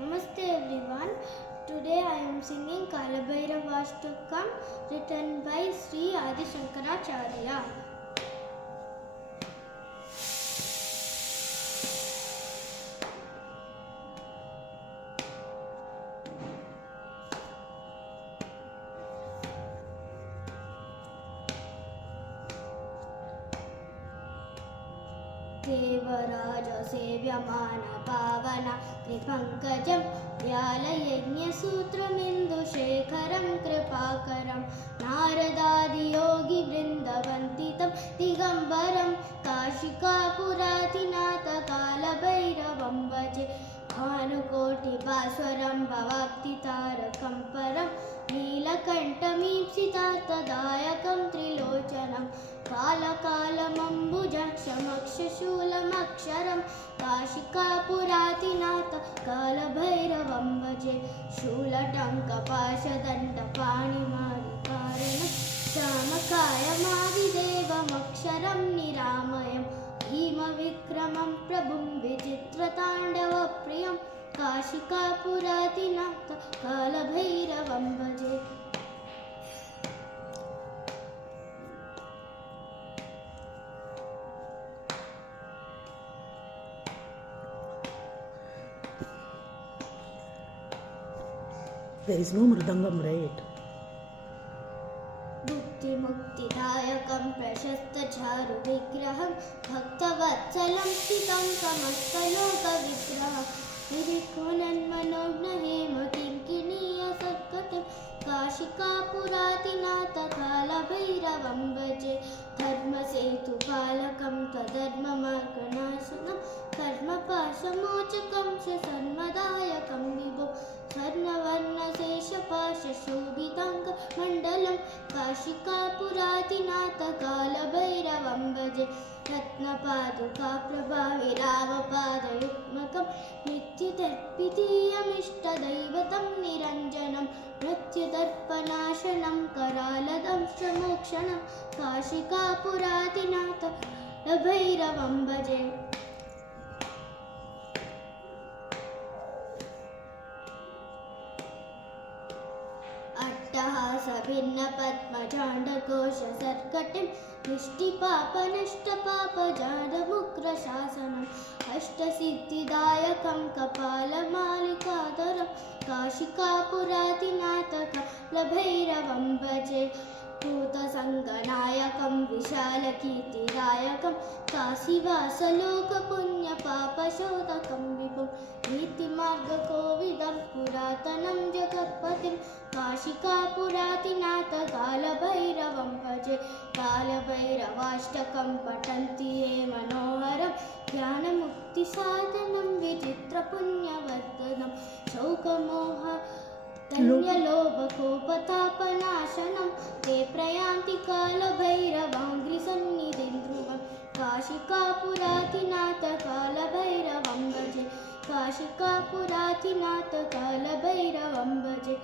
Namaste everyone. Today I am singing Kalabhairavashtakam written by Sri Adi Shankaracharya. Devraj सेव्यमान पावन त्रिपङ्कजं व्यालयज्ञसूत्रमिन्दुशेखरं कृपाकरं नारदादियोगिवृन्दवन्दितं दिगम्बरं काशिकापुराधिनाथ कालभैरवं भजे भानुकोटिभास्वरं भवाब्धितारकं परं नीलकण्ठमीप्सितार्थदायकं त्रिलोचनं कालकालमम्बुजक्षमक्षशूलमक्षरं काशिकापुराधिनाथ कालभैरवं भजे शूलटङ्कपाशदण्डपाणिमादिकारणं श्यामकायमादिदेवमक्षरं निरामयं भीमविक्रमं प्रभुं विचित्रताण्डवप्रियं काशिकापुराधिनाथ कालभैरवं भजे There is no mridangam, right? मुक्तिदायकं प्रशस्तचारुविग्रहं भक्तवत्सलं स्थितं समस्तलोकविग्रहं निरिकुनन्मनोज्ञहेम किङ्किणीयसद्गतिं काशिकापुराधिनाथ कालभैरवं भजे धर्मसेतुपालकं त्वधर्ममार्गनाशनं कर्मपाशमोचकं च सन्मदायकं विभो स्वर्णवर्णशेषपाशशोभिताङ्गमण्डलं काशिकापुराधिनाथ कालभैरवं भजे रत्नपादुकाप्रभाविरावपादयुग्मकं नित्यतर्पितीयमिष्टदैवतं निरञ्जनं मृत्युदर्पनाशनं करालदंशमोक्षणं काशिकापुराधिनाथ कालभैरवं भजे अट्टहासभिन्नपद्मजाण्डकोशसर्कटिं निष्टिपापनष्टपापजाडमुग्रशासनम् अष्टसिद्धिदायकं कपालमालिकाधरं काशिकापुराधिनाथ कालभैरवं भजे भूतसङ्गनायकं विशालकीर्तिदायकं काशीवासलोकपुण्यपापशोधकं विभुं नीतिमार्गकोविदं पुरातनं जगत्पतिं काशिकापुराधिनाथ कालभैरवं भजे कालभैरवाष्टकं पठन्ति ये मनोहरं ज्ञानमुक्तिसाधनं विचित्रपुण्यवर्धनं शोकमोह तन्यलोभकोपतापनाशनं ते प्रयान्ति कालभैरवाङ्घ्रिसन्निधिं ध्रुवं काशिकापुराधिनाथ कालभैरवं भजे काशिकापुराधिनाथ कालभैरवं भजे